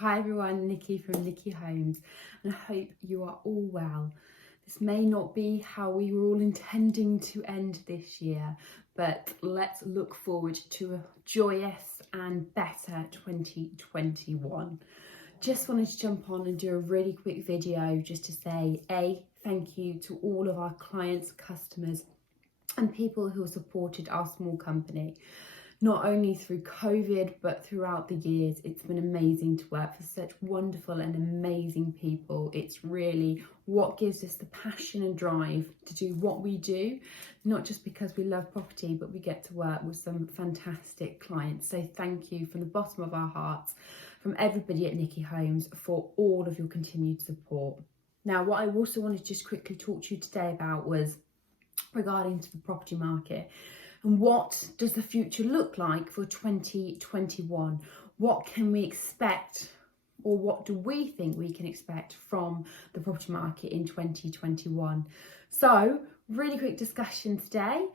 Hi everyone, Nikki from Nikki Homes, and I hope you are all well. This may not be how we were all intending to end this year, but let's look forward to a joyous and better 2021. Just wanted to jump on and do a really quick video just to say thank you to all of our clients, customers and people who have supported our small company. Not only through COVID, but throughout the years. It's been amazing to work for such wonderful and amazing people. It's really what gives us the passion and drive to do what we do, not just because we love property, but we get to work with some fantastic clients. So thank you from the bottom of our hearts, from everybody at Nikki Homes, for all of your continued support. Now, what I also wanted to just quickly talk to you today about was regarding to the property market. And what does the future look like for 2021? What can we expect, or what do we think we can expect from the property market in 2021? So, really quick discussion today.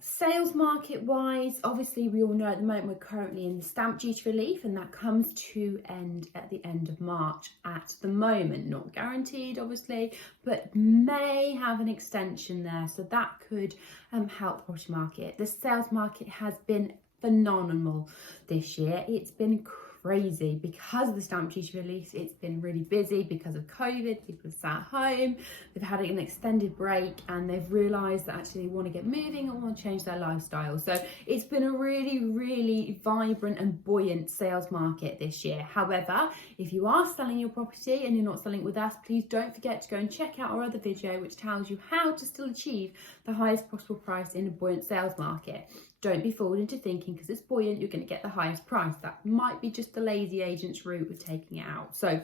Sales market wise, obviously we all know at the moment we're currently in the stamp duty relief, and that comes to end at the end of March at the moment. Not guaranteed obviously, but may have an extension there, so that could help the property market. The sales market has been phenomenal this year. It's been crazy because of the stamp duty release. It's been really busy because of COVID. People have sat home, they've had an extended break, and they've realised that actually they want to get moving and want to change their lifestyle. So it's been a really vibrant and buoyant sales market this year. However, if you are selling your property and you're not selling it with us, please don't forget to go and check out our other video which tells you how to still achieve the highest possible price in a buoyant sales market. Don't be fooled into thinking because it's buoyant you're going to get the highest price. That might be just the lazy agent's route of taking it out. So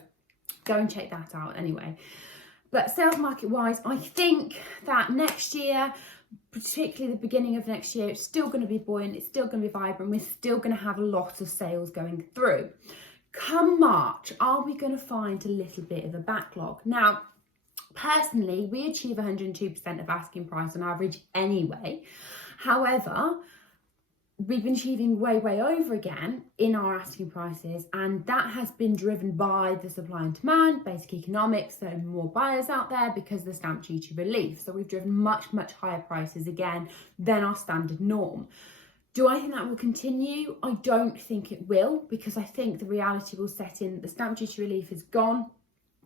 go and check that out anyway. But sales market wise, I think that next year, particularly the beginning of next year, it's still going to be buoyant, it's still going to be vibrant, we're still going to have a lot of sales going through. Come March, are we going to find a little bit of a backlog? Now, personally, we achieve 102% of asking price on average anyway. However, we've been achieving way over again in our asking prices, and that has been driven by the supply and demand, basic economics. There are more buyers out there because of the stamp duty relief, so we've driven much higher prices again than our standard norm. Do I think that will continue? I don't think it will, because I think the reality will set in that the stamp duty relief is gone.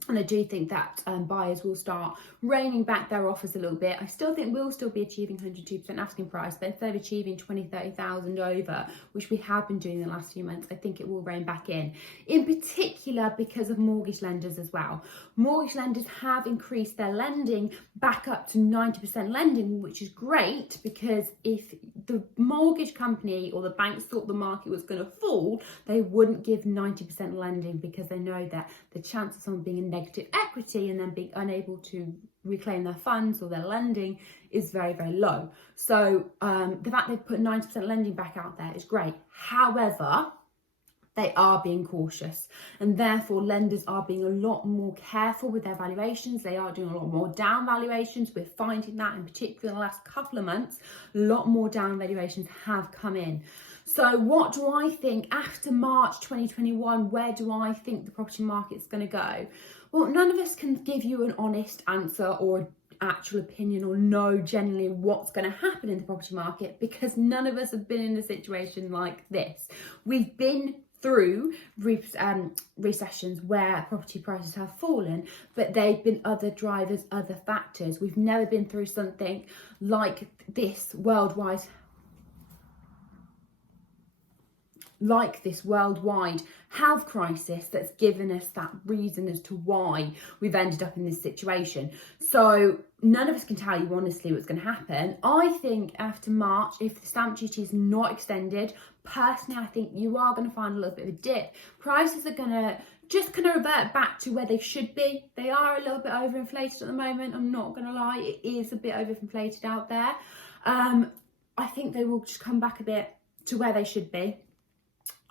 And I do think that buyers will start reining back their offers a little bit. I still think we'll still be achieving 102% asking price, but instead of achieving 30,000 over, which we have been doing the last few months, I think it will rein back in particular because of mortgage lenders as well. Mortgage lenders have increased their lending back up to 90% lending, which is great, because if the mortgage company or the banks thought the market was going to fall, they wouldn't give 90% lending, because they know that the chance of someone being in negative equity and then being unable to reclaim their funds or their lending is very low. So the fact they've put 90% lending back out there is great. However, they are being cautious, and therefore lenders are being a lot more careful with their valuations. They are doing a lot more down valuations. We're finding that in particular in the last couple of months, a lot more down valuations have come in. So what do I think after March 2021? Where do I think the property market's going to go? Well, none of us can give you an honest answer or an actual opinion or know generally what's going to happen in the property market, because none of us have been in a situation like this. We've been through recessions where property prices have fallen, but they've been other drivers, other factors. We've never been through something like this worldwide health crisis that's given us that reason as to why we've ended up in this situation. So none of us can tell you honestly what's going to happen. I think after March, if the stamp duty is not extended, personally I think you are going to find a little bit of a dip. Prices are going to just kind of revert back to where they should be. They are a little bit overinflated at the moment, I'm not going to lie, it is a bit overinflated out there. I think they will just come back a bit to where they should be.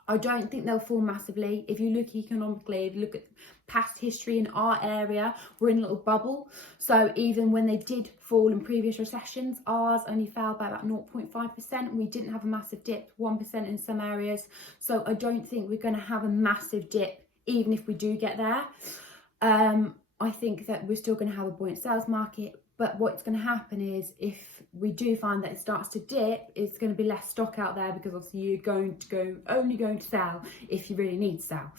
I don't think they'll fall massively. If you look economically, if you look at past history in our area, we're in a little bubble. So even when they did fall in previous recessions, ours only fell by about 0.5%. We didn't have a massive dip, 1% in some areas. So I don't think we're going to have a massive dip even if we do get there. I think that we're still going to have a buoyant sales market, but what's going to happen is if we do find that it starts to dip, it's going to be less stock out there, because obviously you're only going to sell if you really need to sell.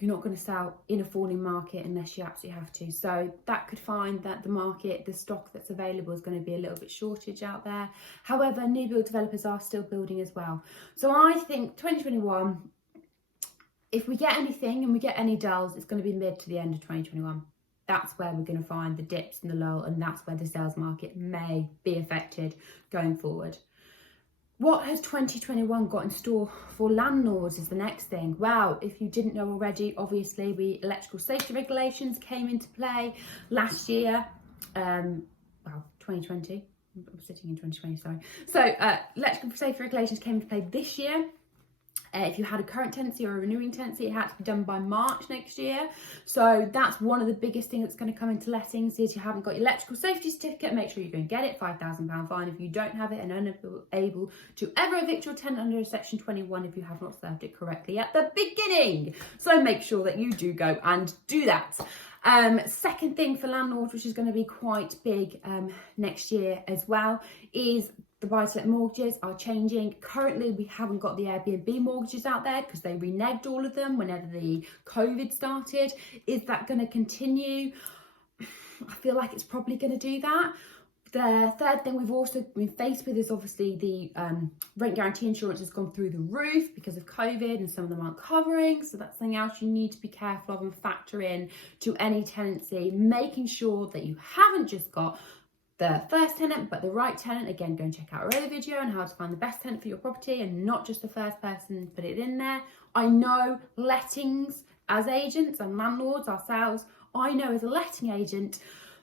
You're not going to sell in a falling market unless you absolutely have to. So that could find that the stock that's available is going to be a little bit shortage out there. However, new build developers are still building as well. So I think 2021, if we get anything and we get any dulls, it's going to be mid to the end of 2021. That's where we're going to find the dips and the lull, and that's where the sales market may be affected going forward. What has 2021 got in store for landlords is the next thing. Wow, if you didn't know already, obviously electrical safety regulations came into play last year, 2020. I'm sitting in 2020, sorry. So electrical safety regulations came into play this year. If you had a current tenancy or a renewing tenancy, it had to be done by March next year. So that's one of the biggest things that's going to come into lettings is you haven't got your electrical safety certificate. Make sure you go and get it. £5,000 fine if you don't have it, and unable to ever evict your tenant under Section 21 if you have not served it correctly at the beginning. So make sure that you do go and do that. Second thing for landlords, which is going to be quite big next year as well, is the buy-to-let mortgages are changing. Currently, we haven't got the Airbnb mortgages out there because they reneged all of them whenever the COVID started. Is that going to continue? I feel like it's probably going to do that. The third thing we've also been faced with is obviously the rent guarantee insurance has gone through the roof because of COVID, and some of them aren't covering. So that's something else you need to be careful of and factor in to any tenancy, making sure that you haven't just got the first tenant, but the right tenant. Again, go and check out our other video on how to find the best tenant for your property and not just the first person, put it in there. I know lettings as agents and landlords ourselves, I know as a letting agent,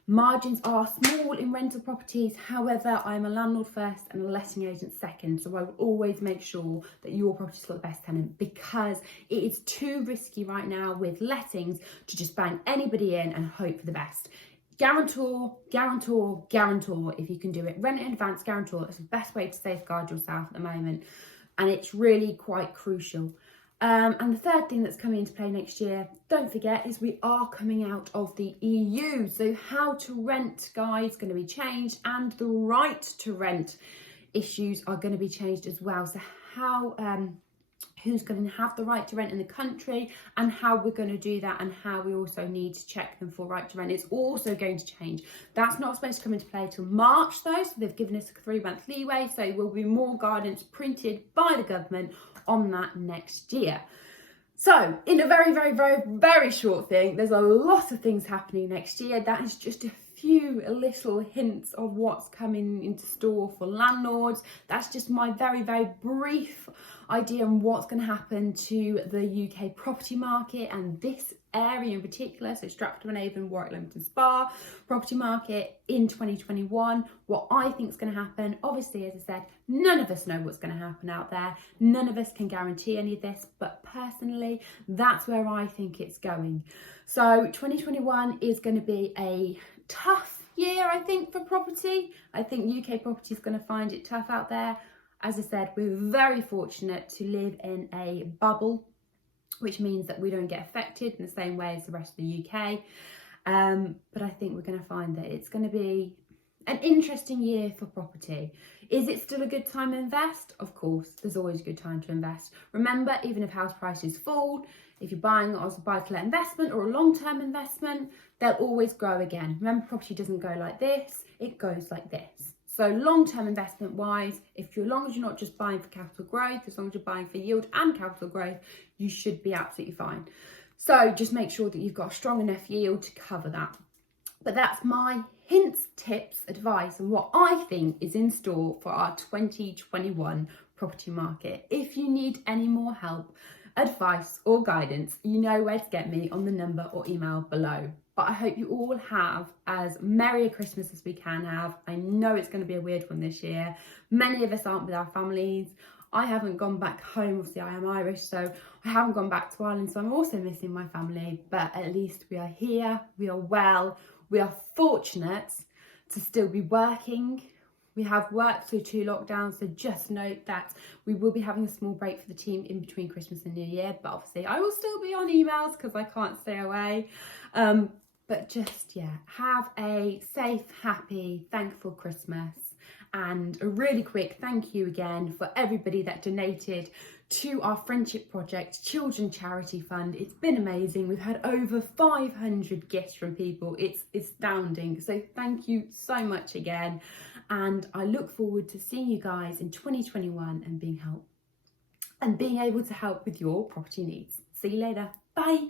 margins are small in rental properties. However, I'm a landlord first and a letting agent second. So I will always make sure that your property's got the best tenant, because it is too risky right now with lettings to just bang anybody in and hope for the best. Guarantor, guarantor, guarantor. If you can do it, rent in advance, guarantor. It's the best way to safeguard yourself at the moment. And it's really quite crucial. And the third thing that's coming into play next year, don't forget, is we are coming out of the EU. So how to rent, guys, going to be changed, and the right to rent issues are going to be changed as well. So how who's going to have the right to rent in the country, and how we're going to do that, and how we also need to check them for right to rent is also going to change. That's not supposed to come into play till March though, so they've given us a 3-month leeway, so there will be more guidance printed by the government on that next year. So in a very, very, very, very short thing, there's a lot of things happening next year. That is just a few little hints of what's coming into store for landlords. That's just my very, very brief idea on what's going to happen to the UK property market and this area in particular, so Stratford-on-Avon, Warwick, Leamington Spa property market in 2021. What I think is going to happen, obviously, as I said, none of us know what's going to happen out there. None of us can guarantee any of this, but personally, that's where I think it's going. So 2021 is going to be a tough year, I think, for property. I think UK property is going to find it tough out there. As I said, we're very fortunate to live in a bubble, which means that we don't get affected in the same way as the rest of the UK. But I think we're going to find that it's going to be an interesting year for property. Is it still a good time to invest? Of course, there's always a good time to invest. Remember, even if house prices fall, if you're buying as a buy-to-let investment or a long-term investment, they'll always grow again. Remember, property doesn't go like this, it goes like this. So long-term investment wise, as long as you're not just buying for capital growth, as long as you're buying for yield and capital growth, you should be absolutely fine. So just make sure that you've got a strong enough yield to cover that. But that's my hints, tips, advice, and what I think is in store for our 2021 property market. If you need any more help, advice or guidance, you know where to get me on the number or email below. But I hope you all have as merry a Christmas as we can have. I know it's going to be a weird one this year. Many of us aren't with our families. I haven't gone back home. Obviously, I am Irish, so I haven't gone back to Ireland. So I'm also missing my family. But at least we are here. We are well. We are fortunate to still be working. We have worked through 2 lockdowns, so just note that we will be having a small break for the team in between Christmas and New Year, but obviously I will still be on emails because I can't stay away. But just, yeah, have a safe, happy, thankful Christmas. And a really quick thank you again for everybody that donated to our Friendship Project Children Charity Fund. It's been amazing. We've had over 500 gifts from people. It's astounding. So thank you so much again. And I look forward to seeing you guys in 2021 and being able to help with your property needs. See you later. Bye.